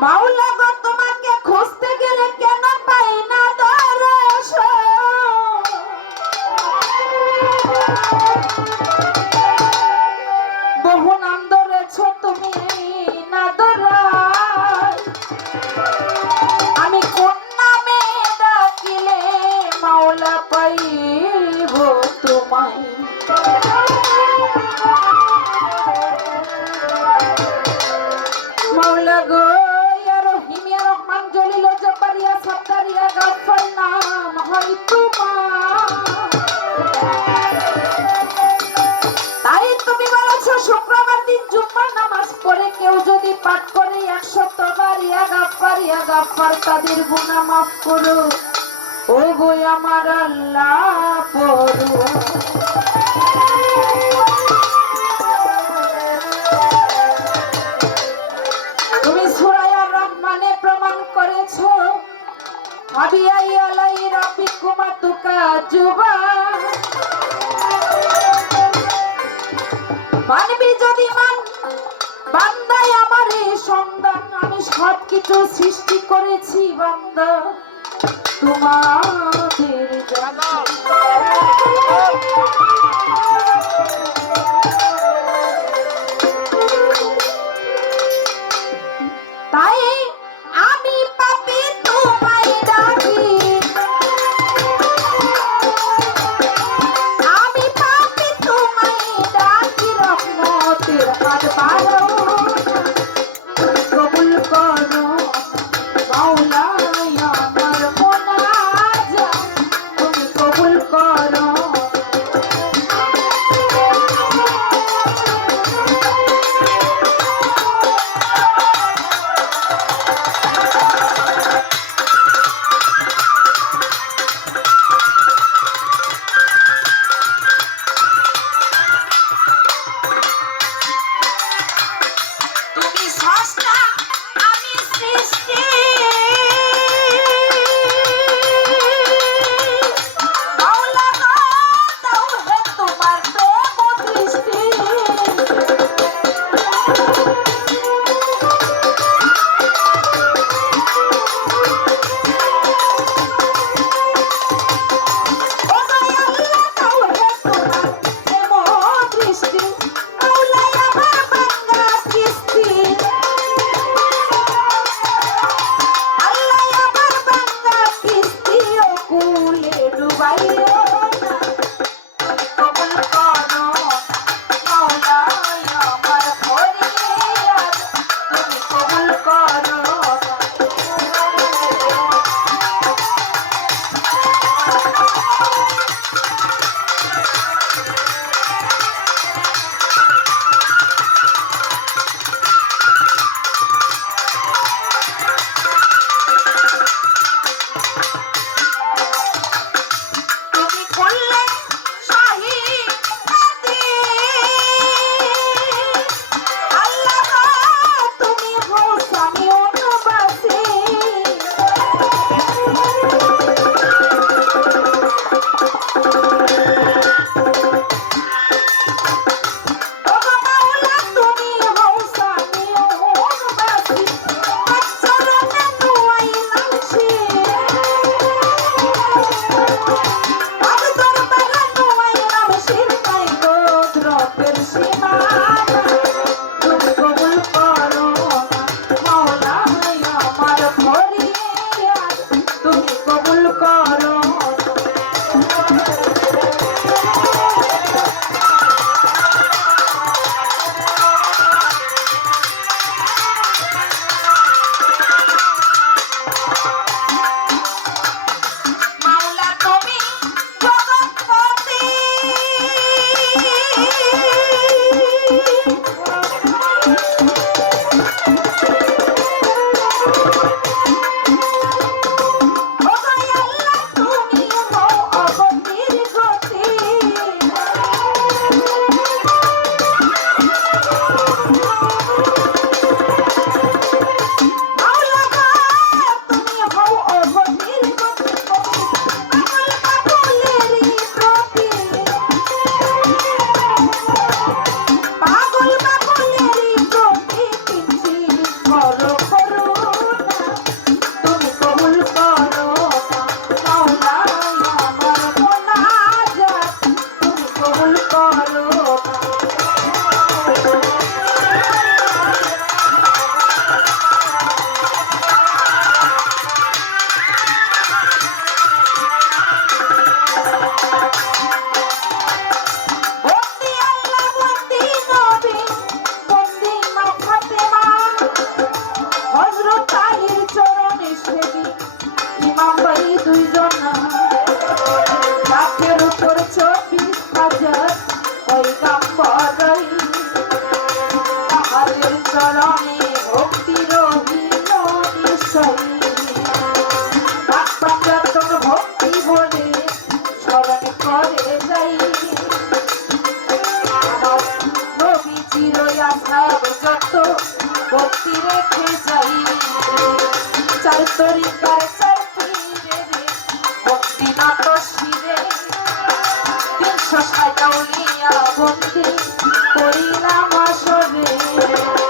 মাওলা গো তোমাকে খুঁজতে গেলে কেন পাই না দরশ করো ও গো আমার আল্লাহ করো তো সৃষ্টি করেছি বান্দা। তোমার তিনশো ষাট উলিয়া বন্দি করিলাম আসরে